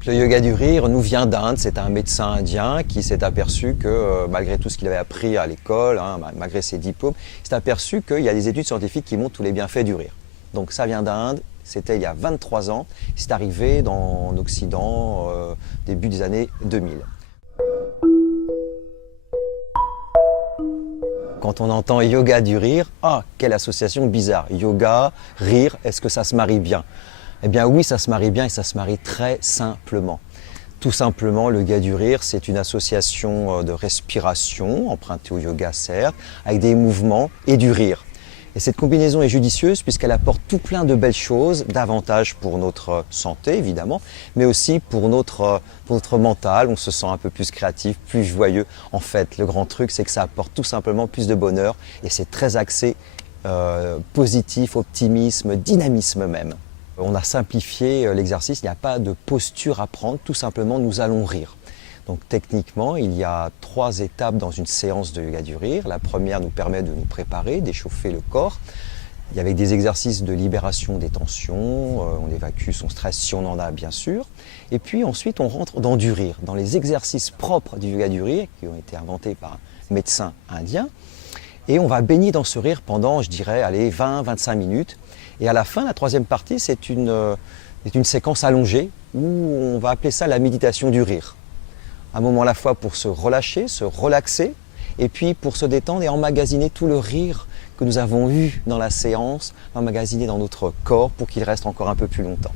Donc le yoga du rire nous vient d'Inde, c'est un médecin indien qui s'est aperçu que malgré tout ce qu'il avait appris à l'école, malgré ses diplômes, il s'est aperçu qu'il y a des études scientifiques qui montrent tous les bienfaits du rire. Donc ça vient d'Inde, c'était il y a 23 ans, c'est arrivé en Occident début des années 2000. Quand on entend yoga du rire, ah, quelle association bizarre. Yoga, rire, est-ce que ça se marie bien? Eh bien oui, ça se marie bien et ça se marie très simplement. Tout simplement, le yoga du rire, c'est une association de respiration, empruntée au yoga certes, avec des mouvements et du rire. Et cette combinaison est judicieuse puisqu'elle apporte tout plein de belles choses, d'avantages pour notre santé évidemment, mais aussi pour notre mental. On se sent un peu plus créatif, plus joyeux. En fait, le grand truc, c'est que ça apporte tout simplement plus de bonheur et c'est très axé positif, optimisme, dynamisme même. On a simplifié l'exercice, il n'y a pas de posture à prendre, tout simplement nous allons rire. Donc techniquement, il y a 3 étapes dans une séance de yoga du rire. La première nous permet de nous préparer, d'échauffer le corps. Il y a avec des exercices de libération des tensions, on évacue son stress si on en a bien sûr. Et puis ensuite on rentre dans du rire, dans les exercices propres du yoga du rire qui ont été inventés par un médecin indien. Et on va baigner dans ce rire pendant, je dirais, 20-25 minutes. Et à la fin, la 3e partie, c'est une séquence allongée où on va appeler ça la méditation du rire. Un moment à la fois pour se relâcher, se relaxer, et puis pour se détendre et emmagasiner tout le rire que nous avons eu dans la séance, emmagasiner dans notre corps pour qu'il reste encore un peu plus longtemps.